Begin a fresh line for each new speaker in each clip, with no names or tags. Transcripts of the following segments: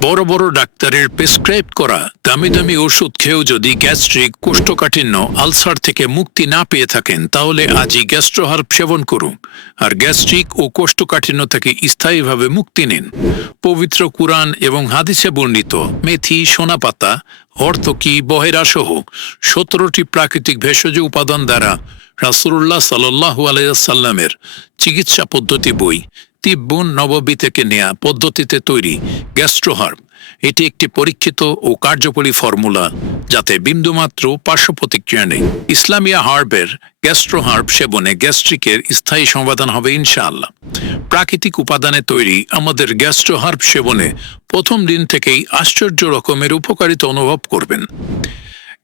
বড় বড় ডাক্তারের প্রেসক্রাইব করা, দামি দামি ওষুধ খেয়েও যদি গ্যাস্ট্রিক কোষ্ঠকাঠিন্য, আলসার থেকে মুক্তি না পেয়ে থাকেন, তাহলে আজই গ্যাস্ট্রোহার্ব সেবন করুন। আর গ্যাস্ট্রিক ও কোষ্ঠকাঠিন্য থেকে স্থায়ীভাবে মুক্তি নিন। পবিত্র কুরআন এবং হাদিসে বর্ণিত, মেথি সোনাপাতা হর্তকি বহেরা সহ? সতেরোটি প্রাকৃতিক ভেষজ উপাদান দ্বারা রাসুল্লাহ সাল্লাহু আলাইসাল্লামের চিকিৎসা পদ্ধতি বই, তিব্বন নববী থেকে নেয়া পদ্ধতিতে তৈরি গ্যাস্ট্রোহার্ব এটি একটি পরীক্ষিত ও কার্যকরী ফর্মুলা যাতে বিন্দুমাত্র পার্শ্ব প্রতিক্রিয়া নেই। ইসলামিয়া হার্বের গ্যাস্ট্রোহার্ব সেবনে গ্যাস্ট্রিকের স্থায়ী সমাধান হবে ইনশাআল্লাহ। প্রাকৃতিক উপাদানে তৈরি আমাদের গ্যাস্ট্রোহার্ব সেবনে প্রথম দিন থেকেই আশ্চর্য রকমের উপকারিতা অনুভব করবেন।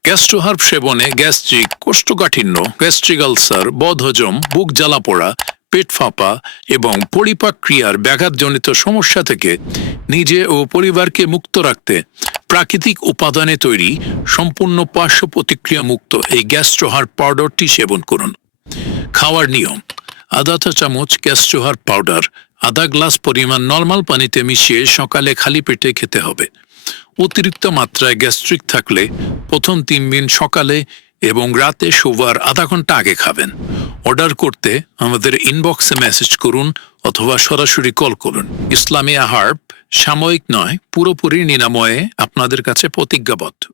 গ্যাস্ট্রোহার্ব সেবনে গ্যাস্ট্রিক কোষ্ঠকাঠিন্য, গ্যাস্ট্রিক আলসার, বদহজম, বুক জ্বালা পোড়া, পেট ফাঁপা এবং পরিপাক ক্রিয়ার ব্যাঘাতজনিত সমস্যা থেকে নিজে ও পরিবারকে মুক্ত রাখতে প্রাকৃতিক উপাদানে তৈরি সম্পূর্ণ পার্শ্ব প্রতিক্রিয়া মুক্ত এই গ্যাস্ট্রোহার্ব পাউডারটি সেবন করুন। খাওয়ার নিয়ম আধা চা চামচ গ্যাস্ট্রোহার পাউডার, আধা গ্লাস পরিমাণ নর্মাল পানিতে মিশিয়ে সকালে খালি পেটে খেতে হবে। অতিরিক্ত মাত্রায় গ্যাস্ট্রিক থাকলে প্রথম তিন দিন সকালে এবং রাতে শোবার আধা ঘণ্টা আগে খাবেন। অর্ডার করতে আমাদের ইনবক্সে মেসেজ করুন অথবা সরাসরি কল করুন। ইসলামিয়া হার্ব সাময়িক নয়, পুরোপুরি নিরাময়ে আপনাদের কাছে প্রতিজ্ঞাবদ্ধ।